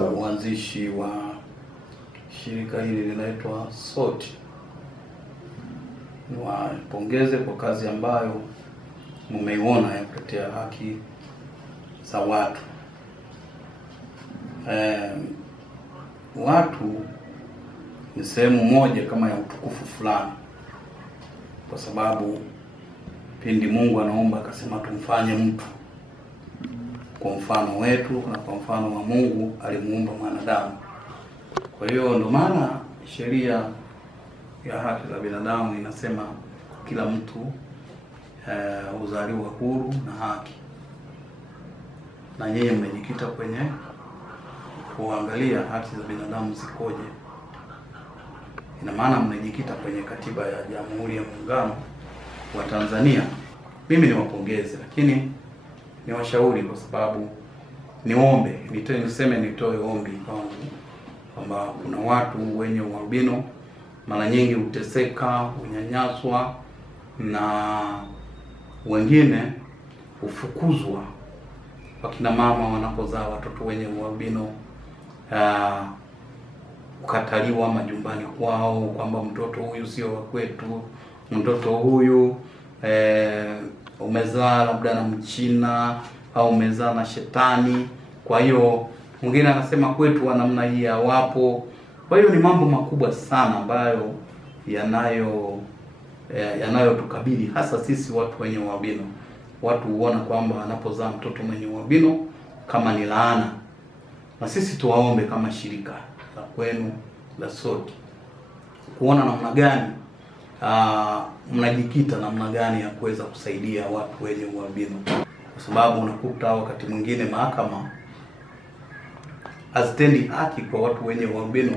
uanzishi wa shirika hili linaitwa SOT. Niwapongeze kwa kazi ambayo mmeiona ya kutetea haki za watu. Watu ni sehemu moja kama ya utukufu fulani, kwa sababu pindi Mungu anaomba akasema tumfanye mtu kwa mfano wetu na kwa mfano wa Mungu alimuumba mwanadamu. Kwa hiyo ndio maana sheria ya haki za binadamu inasema kila mtu uzaliwa huru na haki, na yeye mmejikita kwenye kuangalia haki za binadamu zikoje. Ina maana mmejikita kwenye katiba ya Jamhuri ya Muungano wa Tanzania. Mimi niwapongeze, lakini niwashauri, kwa sababu niombe, nitoe ombi kwangu kwamba kuna watu wenye ualbino mara nyingi huteseka, unyanyaswa na wengine hufukuzwa. Wakina mama wanapozaa watoto wenye ualbino, kukataliwa majumbani kwao kwamba mtoto huyu sio wa kwetu, mtoto huyu umezaa labda na Mchina au umezaa na shetani. Kwa hiyo mwingine anasema kwetu wa namna hii hawapo. Kwa hiyo ni mambo makubwa sana ambayo yanayotukabili hasa sisi watu wenye ualbino. Watu huona kwamba wanapozaa mtoto mwenye ualbino kama ni laana, na sisi tuwaombe kama shirika la kwenu la SOT kuona namna gani mnajikita namna gani ya kuweza kusaidia watu wenye ualbino, kwa sababu unakuta wakati mwingine mahakama hazitendi haki kwa watu wenye ualbino